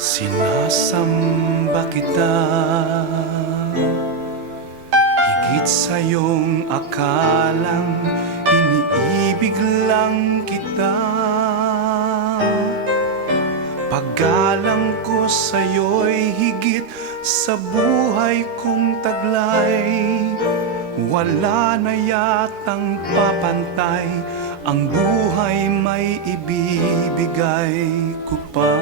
Sinasamba kita, higit sa iyong akalang iniibig lang kita. Paggalang ko sa'yo'y higit sa buhay kong taglay. Wala na yatang papantay, ang buhay may ibibigay ko pa.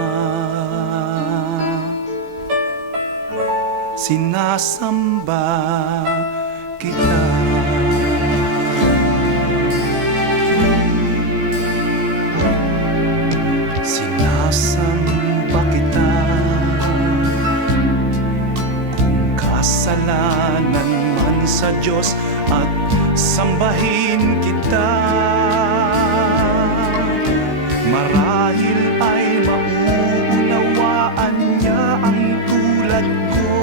Sinasamba kita. Sinasamba kita. Kung kasalanan man sa Diyos at sambahin kita, marahil ay mauunawaan niya ang tulad ko,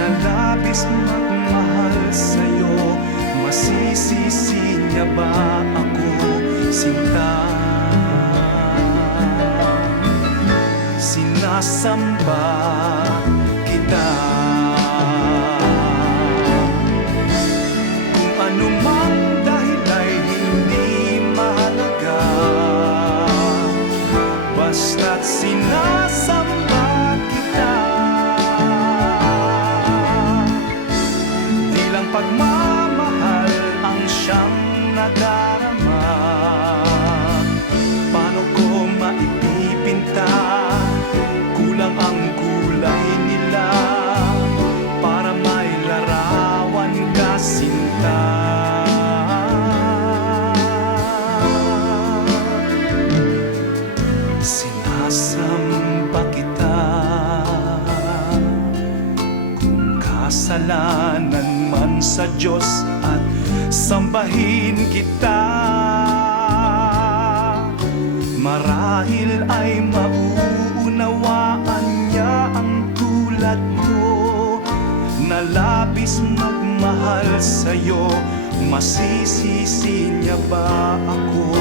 na labis magmahal sa'yo. Masisisi niya ba ako, sinta? Sinasamba kita. Kung anumang dahil ay hindi mahalaga, basta't sinasamba kita. Di lang pagmamahal ang siyang nadarama. Paano ko maipipinta? Kulang ang kulay nila para may larawan ka, sinta. Sinasamba kita. Kung kasalanan man sa Diyos at sambahin kita, marahil ay mauunawaan niya ang tulad ko, na labis magmahal sa'yo. Masisisi niya ba ako?